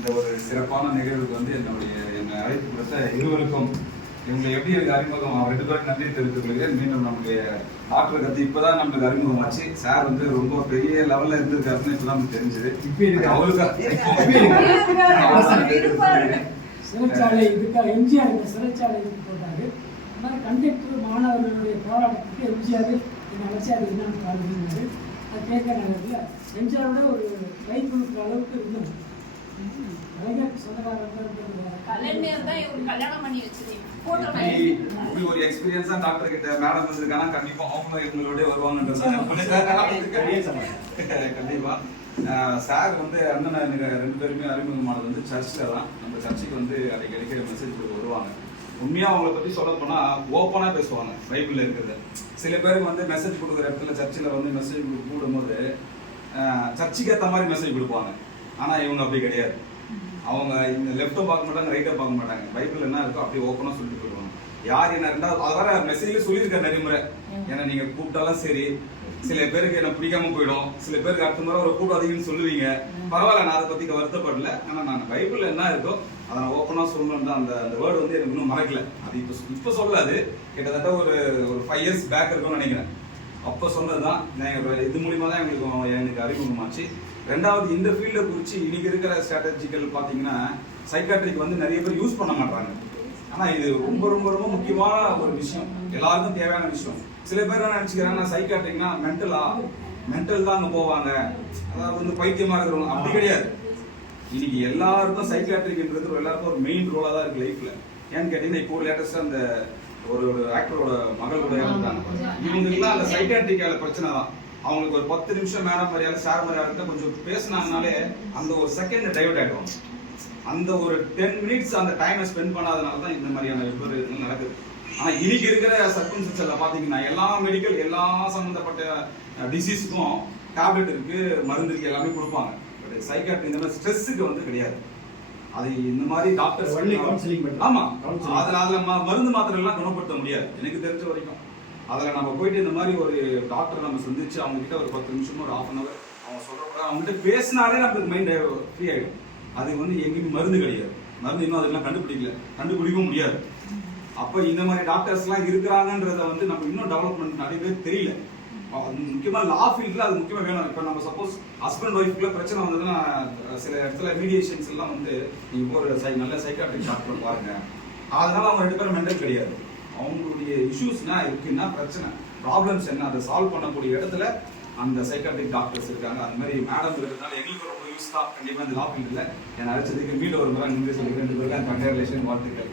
இந்த ஒரு சிறப்பான நிகழ்வுக்கு வந்து என்னை அழைப்பு கொடுத்த இருவருக்கும் இவங்களை எப்படி எனக்கு அறிமுகம் 2 பேரும் நன்றி தெரிவித்துக் கொள்கிறேன். மீண்டும் நம்முடைய டாக்டர் கத்து இப்பதான் நம்மளுக்கு அறிமுகமாச்சு. சார் வந்து ரொம்ப பெரிய லெவல்ல இருந்திருக்காருன்னு இப்பதான் நமக்கு தெரிஞ்சது. சிறைச்சாலை இதுக்காக எம்ஜிஆர் இந்த சிறைச்சாலை போட்டாரு. கண்டக்டர் மாணவர்களுடைய போராட்டத்துக்கு எம்ஜிஆர் என்னை அழைச்சி அது என்னன்னு பாருங்க. அது கேட்க நேரத்தில் எம்ஜிஆரோட ஒரு கை கொடுக்குற அளவுக்கு இருந்தோம். ஒரு எக்ஸ்பீரியன்ஸா டாக்டர் கிட்ட மேடம் வந்திருக்காங்க, கண்டிப்பா அவங்க இவங்களோட வருவாங்கன்றது கண்டிப்பா. சார் வந்து அண்ணன் 2 பேருமே அறிமுகமானது வந்து சர்ச்சில் தான். நம்ம சர்ச்சுக்கு வந்து அடிக்கடி மெசேஜ் கொடுத்து வருவாங்க. உண்மையா அவங்கள பத்தி சொல்ல போனா ஓப்பனா பேசுவாங்க. பைபிள்ல இருக்கிறது சில பேருக்கு வந்து மெசேஜ் கொடுக்குற இடத்துல சர்ச்சில் வந்து மெசேஜ் கூடும்போது சர்ச்சுக்கு ஏற்ற மாதிரி மெசேஜ் கொடுப்பாங்க. ஆனா இவங்க அப்படி கிடையாது. அவங்க இந்த லெஃப்ட்டும் பார்க்க மாட்டாங்க, ரைட்டும் பார்க்க மாட்டாங்க. பைபிள் என்ன இருக்கோ அப்படியே ஓப்பனா சொல்லிட்டு போயிடுவாங்க. யார் என்ன ரெண்டாவது அது வர மெசேஜ்ல சொல்லியிருக்காரு நிறைய முறை. ஏன்னா நீங்க கூப்பிட்டாலும் சரி, சில பேருக்கு என்ன பிடிக்காம போயிடும், சில பேருக்கு அடுத்த முறை ஒரு கூப்பிடாதீங்கன்னு சொல்லுவீங்க. பரவாயில்ல, நான் அதை பத்தி வருத்தப்படல. ஆனா நான் பைபிள்ல என்ன இருக்கோ அதை நான் ஓப்பனா சொல்லணும்னு அந்த வேர்டு வந்து எனக்கு இன்னும் மறக்கல. அது இப்ப சொல்லாது, கிட்டத்தட்ட ஒரு 5 years பேக் இருக்கும்னு நினைக்கிறேன். அப்ப சொன்னதுதான் இது மூலியமா தான் எனக்கு அறிமுகமாச்சு. ரெண்டாவது, இந்த ஃபீல்டை குறித்து இன்னைக்கு இருக்கிற ஸ்ட்ராட்டஜிக்கல் பார்த்தீங்கன்னா சைக்காட்ரிக் வந்து நிறைய பேர் யூஸ் பண்ண மாட்டாங்க. ஆனால் இது ரொம்ப ரொம்ப ரொம்ப முக்கியமான ஒரு விஷயம், எல்லாருக்கும் தேவையான விஷயம். சில பேர் என்ன நினச்சிக்கிறாங்கன்னா சைக்காட்ரிக்னா மென்டல் தான் அங்கே போவாங்க, அதாவது வந்து பைத்தியமாக இருக்கிறவங்க. அப்படி கிடையாது. இன்னைக்கு எல்லாருக்கும் சைக்காட்ரிக்ன்றது எல்லாருக்கும் ஒரு மெயின் ரோலாக தான் இருக்கு லைஃப்ல. ஏன்னு கேட்டீங்கன்னா இப்போ லேட்டஸ்டாக அந்த ஒரு ஆக்டரோட மகளோட இறந்துட்டாங்க. இவங்களுக்குலாம் அந்த சைக்காட்ரிக்கால பிரச்சனை தான். அவங்களுக்கு ஒரு 10 நிமிஷம் மேடம் மரியாதை சார் மரியாதை கொஞ்சம் பேசினாங்கனாலே அந்த ஒரு செகண்ட் டைவர்ட் ஆயிடுவாங்க. அந்த ஒரு 10 minutes அந்த டைமை ஸ்பெண்ட் பண்ணாதனால தான் இந்த மாதிரியான விபரீதங்கள் நடக்குது. ஆனா இன்னைக்கு இருக்கிற சர்க்கம்ஸ்டன்ஸ்ல பாத்தீங்கன்னா எல்லா மெடிக்கல் எல்லா சம்பந்தப்பட்ட டிசீஸ்க்கும் டேப்லெட் இருக்கு, மருந்து இருக்கு, எல்லாமே கொடுப்பாங்க. பட் சைக்காட்ரி இந்த மாதிரி ஸ்ட்ரெஸ்ஸுக்கு வந்து கிடையாது. அது இந்த மாதிரி டாக்டர்ஸ் ஆமா, அதுல மருந்து மாத்திரை எல்லாம் குணப்படுத்த முடியாது எனக்கு தெரிஞ்ச வரைக்கும். அதில் நம்ம போயிட்டு இந்த மாதிரி ஒரு டாக்டர் நம்ம சந்திச்சு அவங்க கிட்ட ஒரு 10 நிமிஷம் ஒரு 1/2 hour அவங்க சொல்ற அவங்க கிட்ட பேசினாலே நமக்கு மைண்ட் ஃப்ரீ ஆயிடும். அது வந்து எங்கேயுமே மருந்து கிடையாது. மருந்து இன்னும் அதெல்லாம் கண்டுபிடிக்கவும் முடியாது. அப்போ இந்த மாதிரி டாக்டர்ஸ் எல்லாம் இருக்கிறாங்கன்றத வந்து நம்ம இன்னும் டெவலப்மெண்ட் நிறைய பேர் தெரியல. முக்கியமா லா ஃபீல்ட்ல அது முக்கியமா வேணும். இப்போ நம்ம சப்போஸ் ஹஸ்பண்ட் ஒய்ஃப்குள்ள பிரச்சனை வந்ததுன்னா சில இடத்துல மீடியேஷன்ஸ் எல்லாம் வந்து நீங்க ஒரு நல்ல சைக்காட்ரிக் டாக்டர் பாருங்க. அதனால அவங்க 2 பேரும் மென்டல் கிடையாது. அவங்களுடைய இஷ்யூஸ்னா இருக்குன்னா பிரச்சனை ப்ராப்ளம்ஸ் என்ன அதை சால்வ் பண்ணக்கூடிய இடத்துல அந்த சைக்காட்ரிக் டாக்டர்ஸ் இருக்காங்க. அந்த மாதிரி மேடம் இருக்கிறதுனால எங்களுக்கு ரொம்ப யூஸ் தான். கண்டிப்பா இந்த லா ஃபீல்டில் என்னை அழைச்சதுக்கு மீண்டும் ஒரு முறை நன்றி சொல்லிக்கிறேன். 2 பேருக்கு கங்க்ராச்சுலேஷன், வாழ்த்துக்கள்.